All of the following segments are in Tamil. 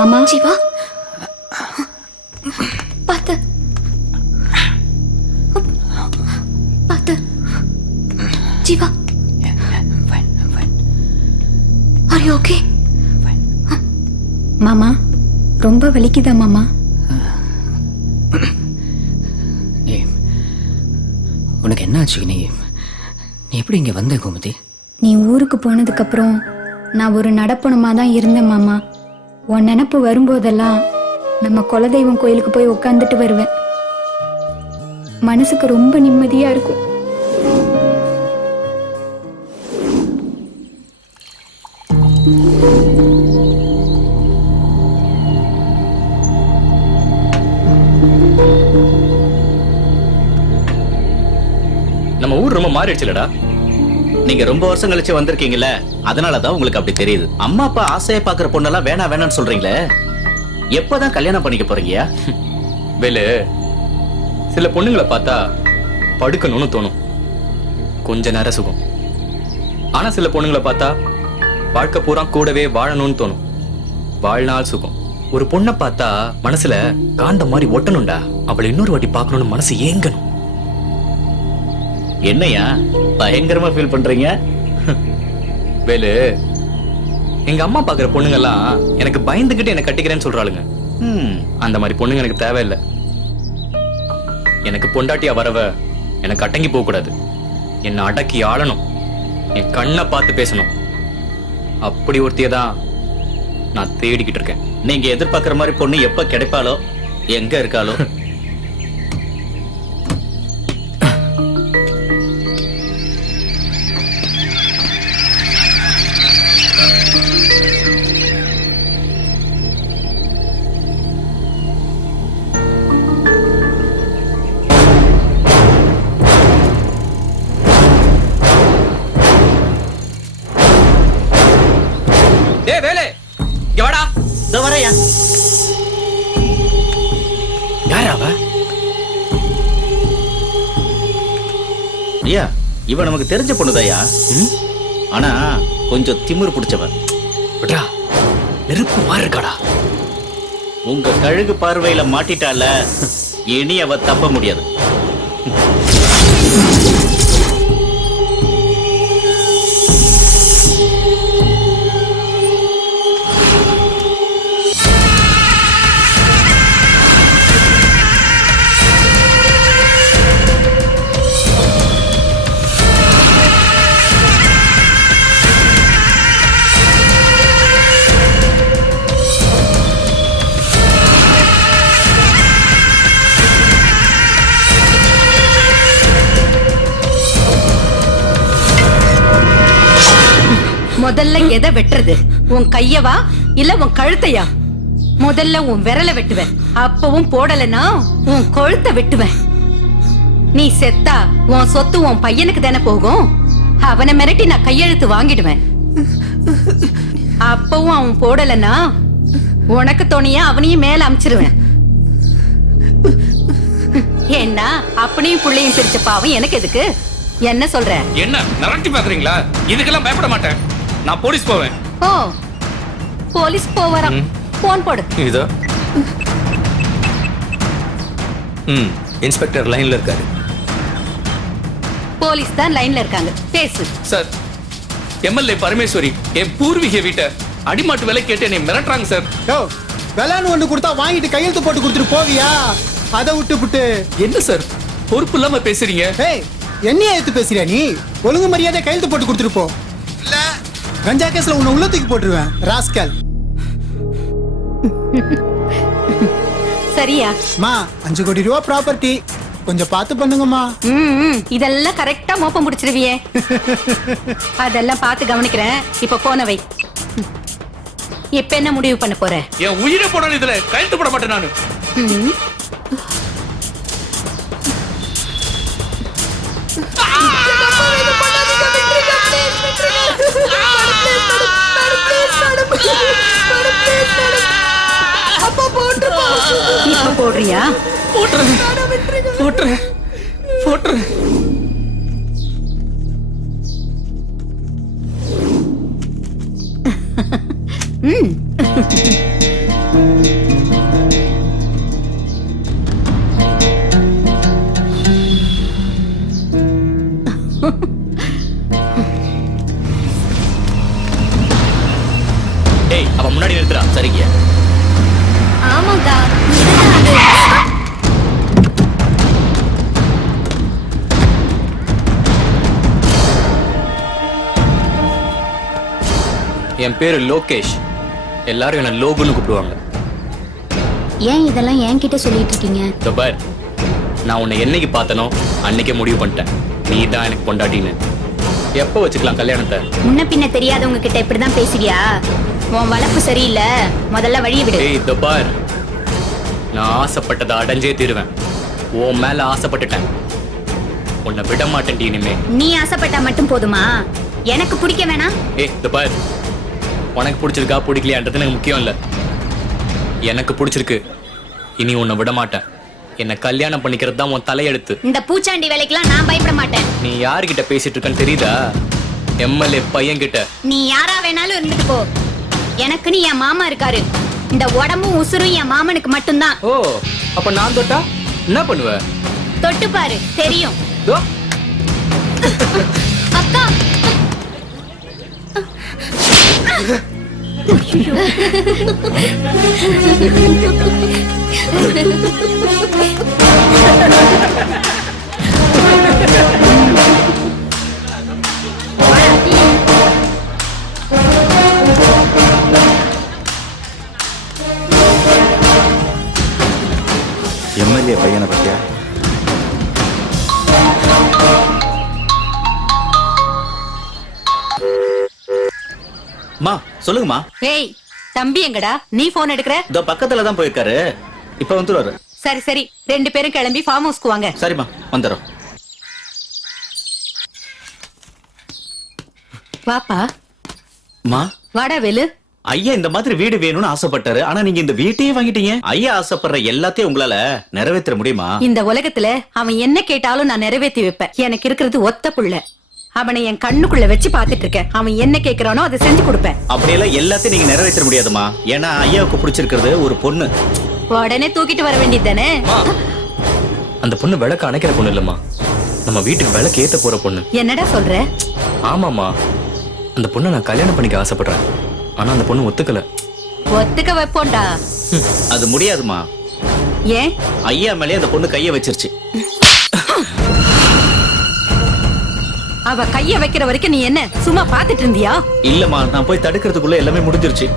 மாமா ஜீவா பாத்து பாத்து ஜீவா ஆர் யூ ஓகே? மாமா ரொம்ப வலிக்குதா மாமா? உனக்கு என்ன ஆச்சு? நீ எப்படி இங்க வந்த கோமதி? நீ ஊருக்கு போனதுக்கு அப்புறம் நான் ஒரு நடப்பணமா தான் இருந்தேன் மாமா. உன் நினப்பு வரும்போதெல்லாம் நம்ம குலதெய்வம் கோயிலுக்கு போய் உட்காந்துட்டு வருவேன். மனசுக்கு ரொம்ப நிம்மதியா இருக்கும். நம்ம ஊர் ரொம்ப மாறிடுச்சுலடா. நீங்க ரொம்ப வருஷம் கழிச்சு வந்திருக்கீங்கல்ல, அதனாலதான் உங்களுக்கு அப்படி தெரியுது. அம்மா அப்பா ஆசையா பாக்குற பொண்ணெல்லாம் வேணாம்னு சொல்றீங்களே, எப்பதான் கல்யாணம் பண்ணிக்க போறீங்கயா? வேலு, சில பொண்ணுங்களை பார்த்தா படுக்கணும்னு தோணும், கொஞ்ச நேரம் சுகம். ஆனா சில பொண்ணுங்களை பார்த்தா வாழ்க்கை பூரா கூடவே வாழணும்னு தோணும், வாழ்நாள் சுகம். ஒரு பொண்ணை பார்த்தா மனசுல காந்த மாதிரி ஒட்டணும்டா, அவளை இன்னொரு வாட்டி பார்க்கணும்னு மனசு ஏங்கணும். என்னையா பயங்கரமா ஃபீல் பண்றீங்க? வேலு, எங்க அம்மா பாக்குற பொண்ணுங்கெல்லாம் எனக்கு பயந்துகிட்டு என்ன கட்டிக்கிறேன்னு சொல்றாளுங்க. அந்த மாதிரி பொண்ணுங்க எனக்கு தேவையில்லை. எனக்கு பொண்டாட்டியா வரவ எனக்கு அடங்கி போக கூடாது, என்னை அடக்கி ஆளணும், என் கண்ணை பார்த்து பேசணும். அப்படி ஒருத்தியதான் நான் தேடிக்கிட்டு இருக்கேன். நீங்க எதிர்பார்க்கிற மாதிரி பொண்ணு எப்ப கிடைப்பாலோ, எங்க இருக்காலோ. வேலை இங்க வாடா. இதோ வரையா. யாரா அவ? ஐயா, இவ நமக்கு தெரிஞ்ச பொண்ணுதாயா. ஆனா கொஞ்சம் திமிரு பிடிச்சவன். விட்றா, நெருப்பு மாதிரி இருக்காடா. உங்க கழுகு பார்வையில மாட்டிட்டால, இனி அவ தப்ப முடியாது. முதல்ல எதை வெட்டுறது? உன் கையவா இல்ல உன் கழுத்தையா? முதல்ல உன் விரலை வெட்டுவேன், அப்பவும் போடலனா உன் கழுத்தை வெட்டுவேன். நீ செத்தா உன் சொத்து உன் பையனுக்கு தானே போகும். அவனை மிரட்டி நான் கையெழுத்து வாங்கிடுவேன். அப்பவும் அவன் போடலனா உனக்கு துணியா அவனையும் மேல அமிச்சிருவேன். ஏன்னா அப்பனையும் புள்ளையும் பிரிச்ச பாவம் எனக்கு எதுக்கு? என்ன சொல்ற? என்ன நரட்டி பாக்குறீங்களா? இதுக்கெல்லாம் பயப்பட மாட்டேன், நான் போலீஸ் போவேன். ஓ, போலீஸ் போவறான். போன் போடு. இதோ. இன்ஸ்பெக்டர் லைன்ல இருக்காரு. போலீஸ் தான் லைன்ல இருக்காங்க, பேசு. சார், எம்எல்ஏ பரமேஸ்வரி என் பூர்வீக வீட்டை அடிமாட்டு விலை கேட்டு என்னை மிரட்டுறாங்க சார். யோ, வெளான்னு ஒண்ணு கொடுத்தா வாங்கிட்டு கையெழுத்து போட்டு கொடுத்துட்டு போவியா? அதை விட்டு என்ன சார் பொறுப்பு இல்லாம பேசுறீங்க? ஏய், என்னைய எடுத்து பேசுறியா நீ? ஒழுங்கு மரியாதை கையெழுத்து போட்டு கொடுத்துட்டு போ, இல்ல கஞ்சா கேஸ்ல உன்னை உள்ள தூக்கி போட்டுருவேன் ராஸ்கல். சரியா? மா, 5 கோடி ரூபா ப்ராப்பர்ட்டி, கொஞ்சம் பார்த்து பண்ணுங்கம்மா. இதெல்லாம் கரெக்டா மோப்பம் பிடிச்சிருவியே. அதெல்லாம் பார்த்து கவனிக்கிறேன். இப்ப போன வை. இப்ப என்ன முடிவு பண்ண போற? என் உயிரை போன இதுல கையெழுத்து போட மாட்டேன் நானு. இப்ப போடுறியா? போட்டுறேன். முன்னாடி நிறுத்துறா. சரிங்க. ஆமாக்கா என் பேரு லோகேஷ். எல்லாரும் என்ன லோகுன்னு கூப்பிடுவாங்க. ஏன் இதெல்லாம் என்கிட்ட சொல்லிட்டு இருக்கீங்க? இதோ பார், நான் உன்னை என்னைக்கு பார்த்தனோ அன்னைக்கே முடிவு பண்ணிட்டேன், நீ தான் எனக்கு பொண்டாட்டின்னு. எப்போ வச்சுக்கலாம் கல்யாணத்தை? முன்ன பின்ன தெரியாதவங்க கிட்ட இப்படிதான் பேசுவியா? உன் வளர்ப்பு சரியில்லை, முதல்ல வழிய விடு. ஏய் இதோ பார், நான் ஆசைப்பட்டதை அடைஞ்சே தீருவேன். உன் மேல ஆசைப்பட்டுட்டேன், உன்னை விட மாட்டேன் இனிமே. நீ ஆசைப்பட்டா மட்டும் போதுமா? எனக்கு பிடிக்க வேணாம். ஏய் இதோ பார், உனக்கு பிடிச்சிருக்கா பிடிக்கலையான்றது எனக்கு முக்கியம் இல்ல. எனக்கு பிடிச்சிருக்கு, இனி உன்னை விட மாட்டேன். என்ன கல்யாணம் பண்ணிக்கிறது தான் உன் தலையெழுத்து. இந்த பூச்சாண்டி வேலைக்கெல்லாம் நான் பயப்பட மாட்டேன். நீ யார்கிட்ட பேசிட்டு இருக்கன்னு தெரியுதா? எம்எல்ஏ பையன் கிட்ட. நீ யாரா வேணாலும் இருந்துட்டு போ, எனக்குன்னு என் மாமா இருக்காரு. இந்த உடம்பும் உசுரும் என் மாமனுக்கு மட்டும்தான். ஓ, அப்ப நான் தொட்டா என்ன பண்ணுவ? தொட்டு பாரு, தெரியும். தோ. அக்கா எம்எல்ஏ பையனை பத்தியா? மா சொல்லுங்கம்மா. ஏய் தம்பி எங்கடா? நீ போன் எடுக்கிற? இதோ பக்கத்துல தான் போயிருக்காரு, இப்ப வந்துருவாரு. சரி சரி, 2 பேரும் கிளம்பி ஃபார்ம் ஹவுஸ்க்கு வாங்க. சரிம்மா, வந்துடுறோம். வாப்பா. மா, வாடா வேலு. ஐயா இந்த மாதிரி வீடு வேணும்னு ஆசைப்பட்டாரு, ஆனா நீங்க இந்த வீட்டையே வாங்கிட்டீங்க. ஐயா ஆசைப்படுற எல்லாத்தையும் உங்களால நிறைவேற்ற முடியுமா? இந்த உலகத்துல அவன் என்ன கேட்டாலும் நான் நிறைவேற்றி வைப்பேன். எனக்கு இருக்கிறது ஒத்த புள்ள, அவனை என் கண்ணுக்குள்ள வச்சு பாத்துட்டு இருக்கேன். அவன் என்ன கேக்குறானோ அதை செஞ்சு கொடுப்பேன். அப்படியெல்லாம் எல்லாத்தையும் நீங்க நிறைவேற்ற முடியாதுமா. ஏன்னா ஐயாவுக்கு பிடிச்சிருக்கிறது ஒரு பொண்ணு. உடனே தூக்கிட்டு வர வேண்டியது தானே? அந்த பொண்ணு விளக்கு அணைக்கிற பொண்ணு இல்லம்மா, நம்ம வீட்டுக்கு விளக்கு ஏத்த போற பொண்ணு. என்னடா சொல்ற? ஆமாமா, அந்த பொண்ணை நான் கல்யாணம் பண்ணிக்க ஆசைப்படுறேன், ஆனா அந்த பொண்ணு ஒத்துக்கல. ஒத்துக்க வைப்போண்டா. அது முடியாதுமா. ஏன்? ஐயா மேலே அந்த பொண்ணு கைய வச்சிருச்சு. அவ கைய வைக்கிற வரைக்கும் நீ என்ன சும்மா பாத்துட்டு இருந்தியா? இல்லம்மா, நான் போய் தடுக்கிறதுக்குள்ள எல்லாமே முடிஞ்சிருச்சு.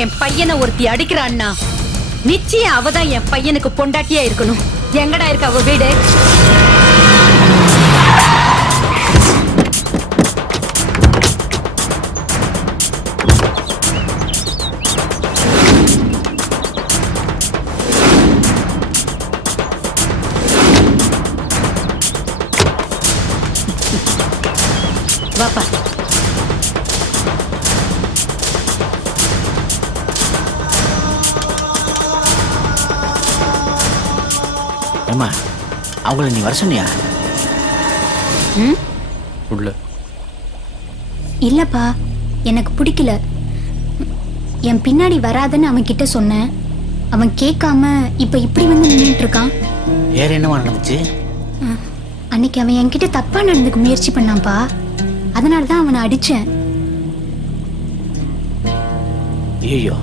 என் பையனை ஒருத்தி அடிக்கிறான்னா நிச்சயம் அவதான் என் பையனுக்கு பொண்டாட்டியா இருக்கணும். எங்கடா இருக்க அவ வீடு? வாப்பா. அம்மா, அவங்கள நீ வர சொன்னியா? உள்ள இல்லப்பா, எனக்கு பிடிக்கல. என் பின்னாடி வராதுன்னு அவன் கிட்ட சொன்னேன், அவன் கேட்காம இப்ப இப்படி வந்து நின்றுட்டு இருக்கான். வேற என்னமா நடந்துச்சு? அன்னைக்கு அவன் என்கிட்ட தப்பா நடந்துக்க முயற்சி பண்ணான்ப்பா, அதனால தான் அவனை அடிச்சேன். ஐயோ,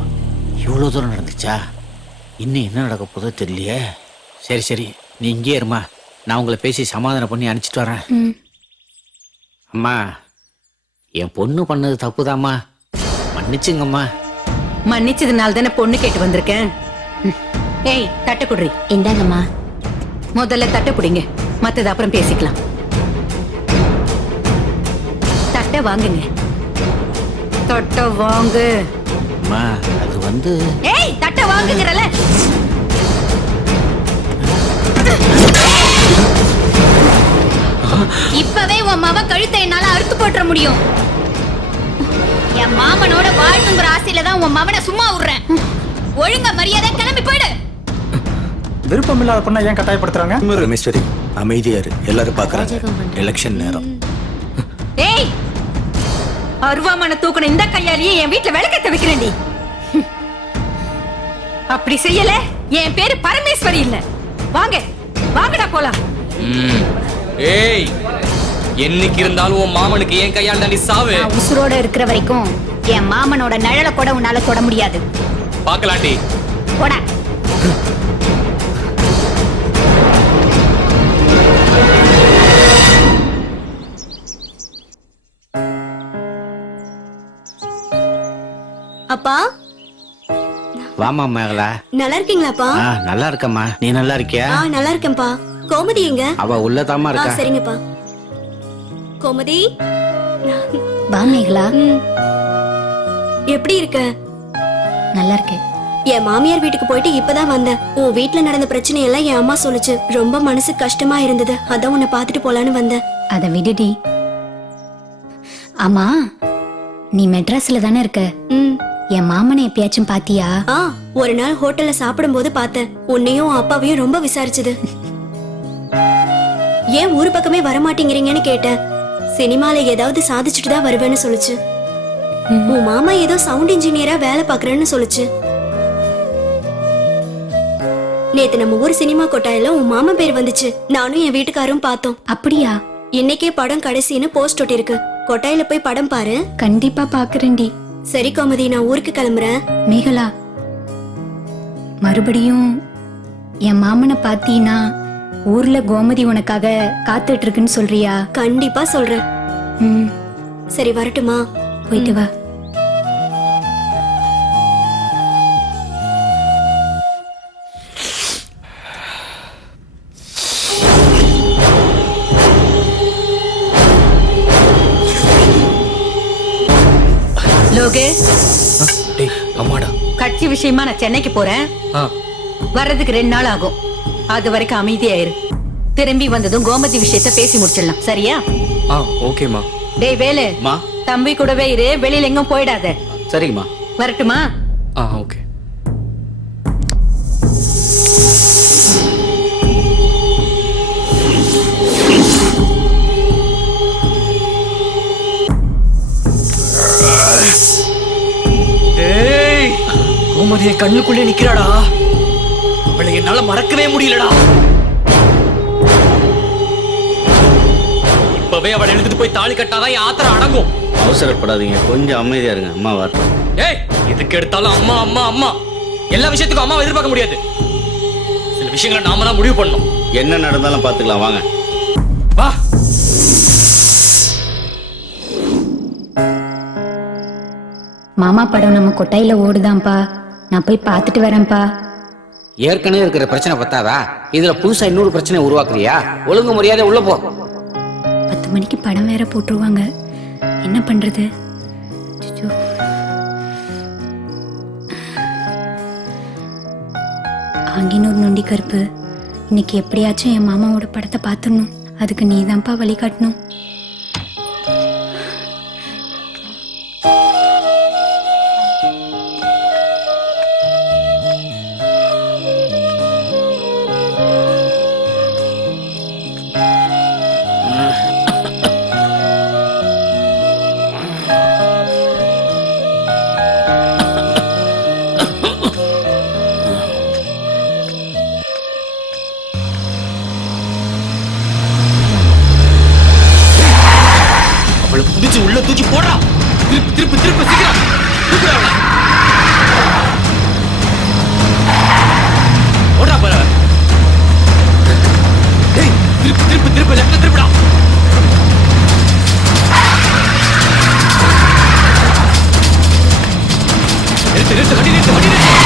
இவ்வளோ தூரம் நடந்துச்சா? இன்னும் என்ன நடக்க போதோ தெரியலையே. சரி சரி, நீ இங்கே இருமா, நான் உங்களை பேசி சமாதானம் பண்ணி அனுப்பிச்சிட்டு வரேன். ம். அம்மா, என் பொண்ணு பண்ணது தப்புதாம்மா, மன்னிச்சுங்கம்மா. மன்னிச்சதுனால தானே பொண்ணு கேட்டு வந்திருக்கேன். ஏய் தட்டை குடுறி. இந்தாங்கம்மா. முதல்ல தட்டை பிடிங்க, மத்தது அப்புறம் பேசிக்கலாம். தட்டை வாங்குங்க. தட்டை வாங்கு. அம்மா, அது வந்து ஏய் தட்டை வாங்குங்கறல. இப்பவே உன் மாமா கழுத்தை என்னால அறுத்து போட்டுற முடியும். என் மாமனோட வாழணுங்கிற ஆசையில தான் உன் மாமனை சும்மா விடுறேன். ஒழுங்கா மரியாதை கிளம்பி போயிடு. விருப்பம் இல்லாத பொண்ணை ஏன் கட்டாயப்படுத்துறாங்க? ரமேஸ்வரி, அமைதியா இரு, எல்லாரும் பாக்குறாங்க. எலெக்ஷன் நேரம். ஏய், அருவாமனை தூக்குன இந்த கையாலேயே என் வீட்டுல விளக்கத்தை வைக்கிறேன்டி. அப்படி செய்யல என் பேரு பரமேஸ்வரி இல்ல. வாங்க வாங்கடா போலாம். ஏய், என்னைக்கு இருந்தாலும் உன் மாமனுக்கு என் கையால் தாண்டி சாவு. நான் உசுரோட இருக்கிற வரைக்கும் என் மாமனோட நிழலை கூட உன்னால தொட முடியாது. பாக்கலாண்டி. போட. அப்பா வாமா மேகலா. நல்லா இருக்கீங்களாப்பா? நல்லா இருக்கம்மா, நீ நல்லா இருக்கியா? நல்லா இருக்கேன்ப்பா. கோமதி எங்க? அவ உள்ளதாமா இருக்கா. சரிங்கப்பா. கோமதி வா மேகலா. எப்படி இருக்க? நல்லா இருக்கேன். என் மாமியார் வீட்டுக்கு போயிட்டு இப்பதான் வந்தேன். உன் வீட்டுல நடந்த பிரச்சனை எல்லாம் என் அம்மா சொல்லுச்சு. ரொம்ப மனசு கஷ்டமா இருந்தது. அதான் உன்னை பாத்துட்டு போலான்னு வந்தேன். அத விடுடி. ஆமா, நீ மெட்ராஸ்ல தானே இருக்க? என் மாமனை எப்பயாச்சும் பாத்தியா? ஒரு நாள் ஹோட்டல்ல சாப்பிடும் போது பார்த்தேன். உன்னையும் அப்பாவையும் ரொம்ப விசாரிச்சது. ஏன் ஊரு பக்கமே வரமாட்டேங்கிறீங்கன்னு கேட்டேன். சினிமால ஏதாவது சாதிச்சுட்டு தான் வருவேன்னு சொல்லுச்சு. உன் மாமா ஏதோ சவுண்ட் இன்ஜினியரா வேலை பாக்குறேன்னு சொல்லுச்சு. நேத்து நம்ம ஊர் சினிமா கொட்டாயில உன் மாமா பேர் வந்துச்சு. நானும் என் வீட்டுக்காரும் பார்த்தோம். அப்படியா? இன்னைக்கே படம் கடைசின்னு போஸ்ட் ஒட்டிருக்கு. கொட்டாயில போய் படம் பாரு. கண்டிப்பா பாக்குறேன்டி. சரி கோமதி, நான் ஊருக்கு கிளம்புறேன். மேகலா, மறுபடியும் என் மாமனை பாத்தீனா ஊர்ல கோமதி உனக்காக காத்துட்டு இருக்குன்னு சொல்றியா? கண்டிப்பா சொல்றேன். சரி, வரட்டுமா? போயிட்டு வா. லோகேஷ், டேய் அம்மாடா. கட்சி விஷயமா நான் சென்னைக்கு போறேன். வர்றதுக்கு 2 நாள் ஆகும். அது வரைக்கும் அமைதியாயிரு. திரும்பி வந்ததும் கோமதி விஷயத்த பேசி முடிச்சிடலாம். சரியா? ஓகேமா. டேய் வேலு, தம்பி கூடவே இரு. வெளியில எங்கும் போயிடாத. சரிங்கம்மா. வரட்டுமா? ஓகே. கோமதியை கண்ணுக்குள்ளே நிக்கிறாடா. அவளை என்னால மறக்கவே முடியலடா. இப்பவே அவளை எழுதிட்டு போய் தாலி கட்டாதான் என் ஆத்திரம் அடங்கும். அவசரப்படாதீங்க, கொஞ்சம் அமைதியா இருங்க. அம்மா வரட்டும். ஏய், எதுக்கு எடுத்தாலும் அம்மா அம்மா அம்மா. எல்லா விஷயத்துக்கும் அம்மாவை எதிர்பார்க்க முடியாது. சில விஷயங்களை நாம தான் முடிவு பண்ணணும். என்ன நடந்தாலும் பாத்துக்கலாம், வாங்க. வா. மாமா படம் நம்ம கொட்டாயில ஓடுதான்பா. நான் போய் பார்த்துட்டு வரேன்ப்பா. ஏற்கனவே இருக்கிற பிரச்சனை பத்தாதா? இதுல புதுசா இன்னொரு பிரச்சனை உருவாக்குறியா? ஒழுங்கு மரியாதை உள்ள போ. 10 மணிக்கு படம் வேற போட்டுருவாங்க. என்ன பண்றது? ஆங்கினூர் நொண்டி கருப்பு, இன்னைக்கு எப்படியாச்சும் என் மாமாவோட படத்தை பார்த்துடணும். அதுக்கு நீதான்ப்பா வழிகாட்டணும். புடிச்சு உள்ள தூக்கி போடா. திருப்பு திருப்பு திருப்பு, சீக்கிரம் தூக்குடா அவளை. ஓடா பாரு. டேய், திருப்பு திருப்பு திருப்பு, லெஃப்ட்ல திருப்புடா. நிறுத்து நிறுத்து, வண்டி நிறுத்து, வண்டி நிறுத்து.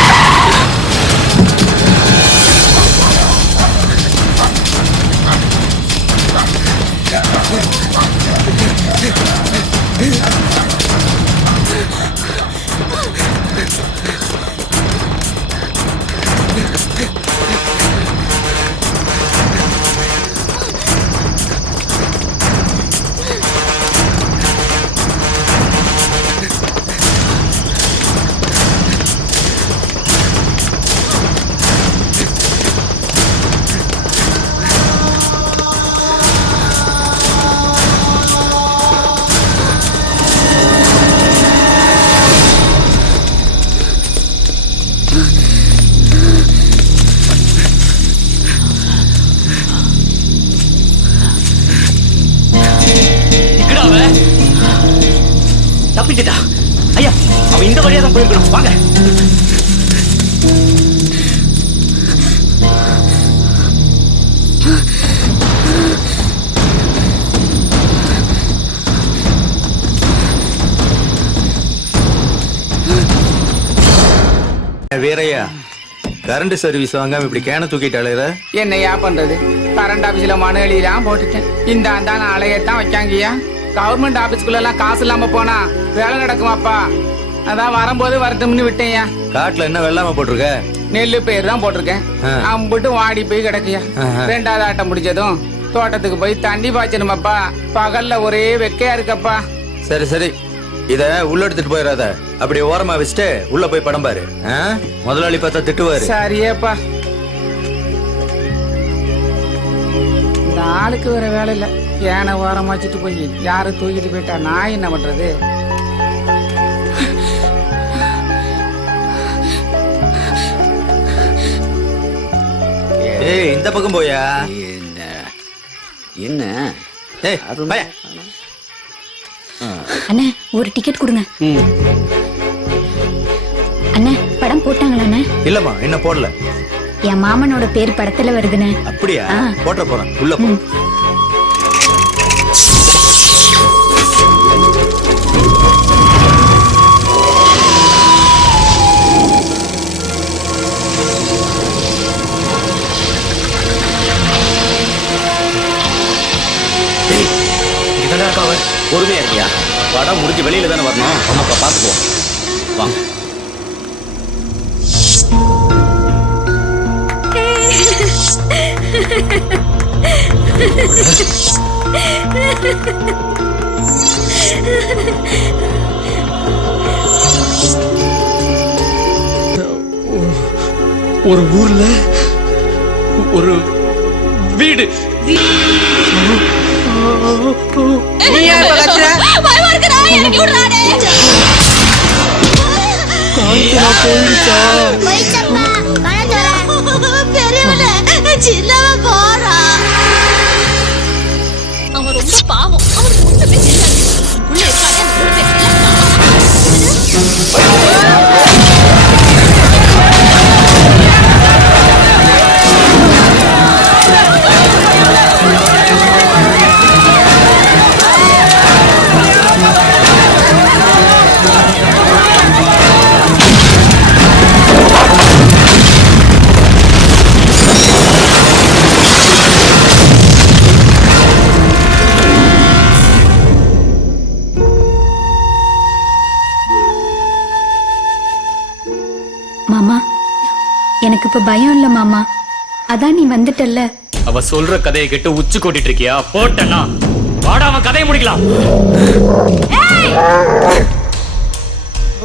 தப்பிச்சிட்டா. ஐயா, அவன் இந்த வழியா தான் போயிருக்கணும். வாங்க. வீரையா, கரண்ட் சர்வீஸ் வாங்காம இப்படி கேன தூக்கிட்டு அலையிற? என்னையா பண்றது? கரண்ட் ஆபீஸ்ல மனு எழுதிலாம் போட்டுட்டேன். இந்த ஆண்டான அலையத்தான் வைக்காங்கய்யா. கவர்மெண்ட் ஆபீஸ்க்குள்ள எல்லாம் காசு இல்லாம போனா வேலை நடக்குமாப்பா? அதான் வரும்போது வரட்டும்னு விட்டேன்யா. காட்டுல என்ன வெள்ளாம போட்டிருக்க? நெல்லு பயிர் தான் போட்டிருக்கேன். அம்பிட்டு வாடி போய் கிடக்குயா. ரெண்டாவது ஆட்டம் முடிஞ்சதும் தோட்டத்துக்கு போய் தண்ணி பாய்ச்சணுமாப்பா. பகல்ல ஒரே வெக்கையா இருக்கப்பா. சரி சரி, இத உள்ள எடுத்துட்டு போயிடாத. அப்படி ஓரமா வச்சுட்டு உள்ள போய் படம் பாரு. முதலாளி பார்த்தா திட்டுவாரு. சரியேப்பா. இந்த ஆளுக்கு வேற வேலை இல்ல. ஏன ஓரம் வச்சுட்டு போய் யாரு தூக்கிட்டு போயிட்டா நான் என்ன பண்றது? ஏய், இந்த பக்கம் போயா. என்ன ஏய், பையா. அண்ணே ஒரு டிக்கெட் கொடுங்க. அண்ணே படம் போட்டாங்களா அண்ணே? இல்லம்மா, என்ன போடல. என் மாமனோட பேர் படத்துல வருதுண்ணே. அப்படியா? போட்ட போறேன், உள்ள போ. பொறுமையா இருக்கியா? படம் முடிஞ்சு வெளியில தானே வரணும். அப்ப பாத்துக்குவோம். வாங்க. ஒரு ஊர்ல ஒரு வீடு. அவன் ரொம்ப பாவம். அவனுக்கு ஒண்ணுமே தெரியாது. உள்ள இருக்காங்க மாமா, எனக்கு இப்ப பயம் இல்ல மாமா. அதான் நீ வந்துட்டல்ல. அவ சொல்ற கதையை கேட்டு உச்சு கொட்டிட்டு இருக்கியா? போட்டனா வாடா, அவன் கதையை முடிக்கலாம்.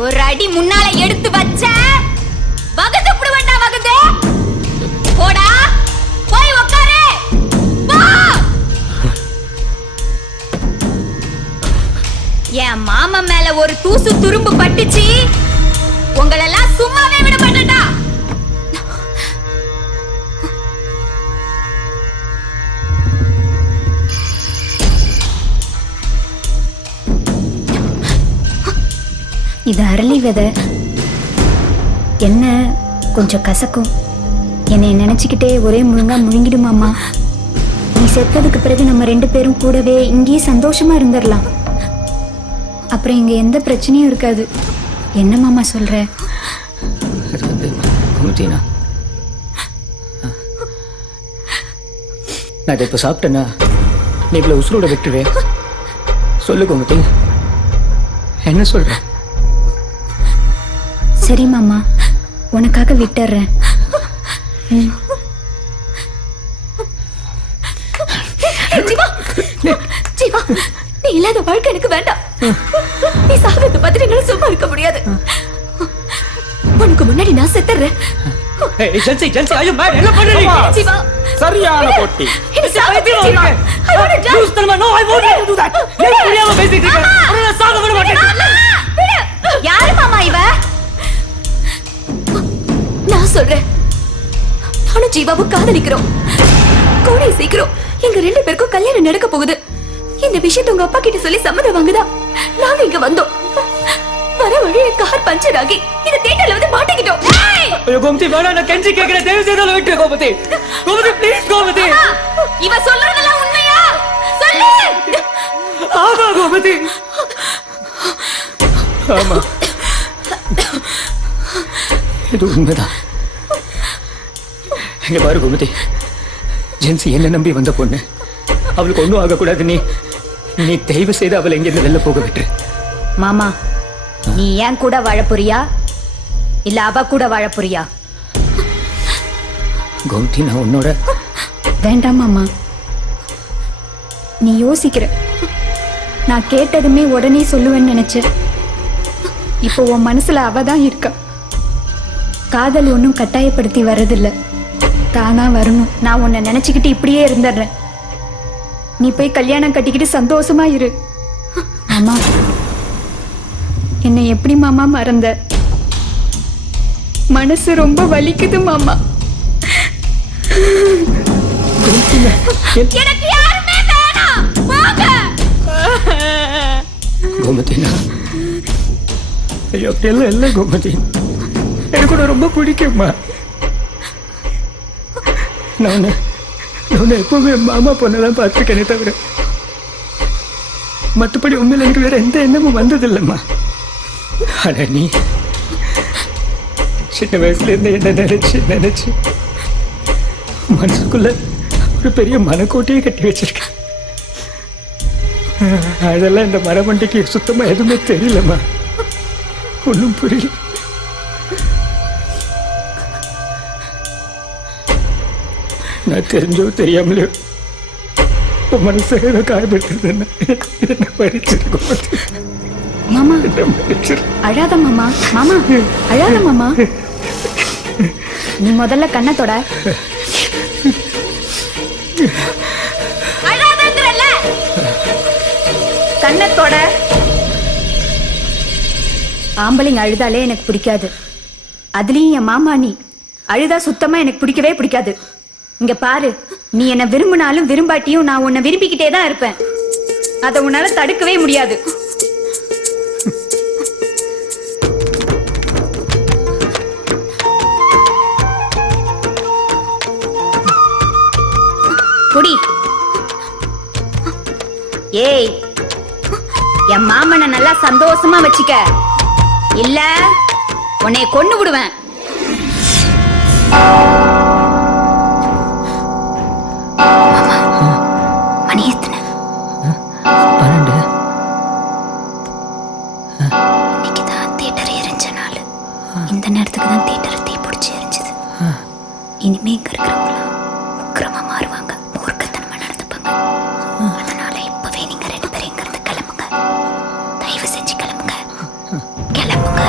ஒரு அடி முன்னால எடுத்து வச்ச வகுத்து புடுவண்டா. வகுத்து போடா, போய் உட்காரு. என் மாமா மேல ஒரு தூசு துரும்பு பட்டுச்சு, உங்களெல்லாம் சும்மாவே விட மாட்டேன்டா. இது அரளி விதை. என்ன கொஞ்சம் கசக்கும். என்னை நினைச்சுக்கிட்டே ஒரே முழுங்கா முழுங்கிடுமாமா. நீ செத்ததுக்கு பிறகு நம்ம 2 பேரும் கூடவே இங்கேயே சந்தோஷமா இருந்துடலாம். அப்புறம் இங்க எந்த பிரச்சனையும் இருக்காது. என்ன மாமா சொல்ற? அது வந்து குமுத்தினா, நான் இதை இப்போ சாப்பிட்டேன்னா நீ இவ்வளோ உசுரோட விட்டுருவேன். சொல்லு குமுத்தி, என்ன சொல்ற? சரி மாமா, உனக்காக விட்டுறேன். ஜீவா, நீ இல்லாத வாழ்க்கை எனக்கு வேண்டாம். நீ சாகிறத பார்த்துட்டு என்னால சும்மா இருக்க முடியாது. உனக்கு முன்னாடி நான் செத்துறேன். ஜீவா, சரியான போட்டி. என்ன சாகவே Jeeva. I want to die. No, I won't do that. நீ புரியாம பேசிட்டு இருக்க. உன்னை சாக விட மாட்டேன். யாரு மாமா இவ? நான் சொல்றேன், நானும் ஜீவாவும் காதலிக்கிறோம். கூடிய சீக்கிரம் எங்க 2 பேருக்கும் கல்யாணம் நடக்க போகுது. இந்த விஷயத்தை உங்க அப்பா கிட்ட சொல்லி சம்மதம் வாங்குதா நாங்க இங்க வந்தோம். வர வழியில கார் பஞ்சர் ஆகி இந்த தேட்டர்ல வந்து மாட்டிக்கிட்டோம். ஐயோ கோமதி வேணா, நான் கெஞ்சி கேட்கிறேன், தயவு செய்து விட்டு கோமதி. கோமதி ப்ளீஸ் கோமதி. இவ சொல்றதெல்லாம் உண்மையா? சொல்லு. ஆமா கோமதி, ஆமா இது உண்மைதான். இங்க பாரு கோமதி, ஜென்சி என்ன நம்பி வந்த பொண்ணு, அவளுக்கு ஒண்ணும் ஆகக்கூடாது. நீ தயவு செய்து அவளை எங்கிருந்து வெளில போக விட்டுரு. மாமா, நீ ஏன் கூட வாழ போறியா இல்ல அவ கூட வாழ போறியா? கோமதி நான் உன்னோட. வேண்டாம் மாமா, நீ யோசிக்கிற. நான் கேட்டதுமே உடனே சொல்லுவேன்னு நினைச்சேன். இப்போ உன் மனசுல அவதான் இருக்கா. காதல் ஒன்றும் கட்டாயப்படுத்தி வர்றதில்ல, தானா வரணும். நான் உன்னை நினைச்சுக்கிட்டு இப்படியே இருந்துடுறேன். நீ போய் கல்யாணம் கட்டிக்கிட்டு சந்தோஷமா இரு. மாமா, என்னை எப்படி மாமா மறந்த? மனசு ரொம்ப வலிக்குது மாமா. எனக்கு யாருமே வேணாம். போங்க. கோமதி ஐயோ அப்படியெல்லாம் இல்லை கோமதி, எனக்கு கூட ரொம்ப பிடிக்கும்மா. நான் எப்பவுமே மாமா பொண்ணெல்லாம் பார்த்துருக்கேனே தவிர மற்றபடி உண்மையில் எனக்கு வேற எந்த எண்ணமும் வந்ததில்லைம்மா. ஆனா நீ சின்ன வயசுல இருந்து என்ன நினைச்சு மனசுக்குள்ள ஒரு பெரிய மனக்கோட்டையை கட்டி வச்சிருக்க. அதெல்லாம் இந்த மரமண்டிக்கு சுத்தமா எதுவுமே தெரியலம்மா, ஒன்றும் புரியல. நான் தெரிஞ்சோ தெரியாமலையோ உன் மனசை ஏதோ காயப்படுத்துறதுன்னா என்ன பறிச்சிருக்கோம். மாமா அழாத மாமா. மாமா அழாத மாமா. நீ முதல்ல கண்ணத்தோட. கண்ணத்தோட. ஆம்பளைங்க அழுதாலே எனக்கு பிடிக்காது. அதுலயும் என் மாமா நீ அழுதா சுத்தமா எனக்கு பிடிக்கவே பிடிக்காது. இங்க பாரு, நீ என்ன விரும்பினாலும் விரும்பாட்டியும் நான் உன்னை விரும்பிக்கிட்டே தான் இருப்பேன். அதை உன்னால தடுக்கவே முடியாது. குடி. ஏய், என் மாமனை நல்லா சந்தோஷமா வச்சுக்க, இல்ல உன்னை கொன்னு விடுவேன். மணி எத்தனை? 12. இன்னைக்குதான் தியேட்டர் எரிஞ்ச நாள். இந்த நேரத்துக்கு தான் தியேட்டர் தீ பிடிச்சி எரிஞ்சது. இனிமே இங்க இருக்கிறவங்களாம் உக்கிரமா மாறுவாங்க, மூர்க்கத்தனமா நடந்துப்பாங்க. அதனால இப்பவே நீங்க 2 பேரும் இங்க இருந்து கிளம்புங்க. தயவு செஞ்சு கிளம்புங்க, கிளம்புங்க.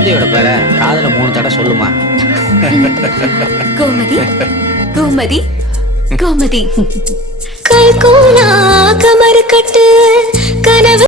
குழந்தையோட பேரை காதுல 3 தடவை சொல்லுமா. கோமதி கோமதி கோமதி கல்கோனா கமர் கட்டு கனவு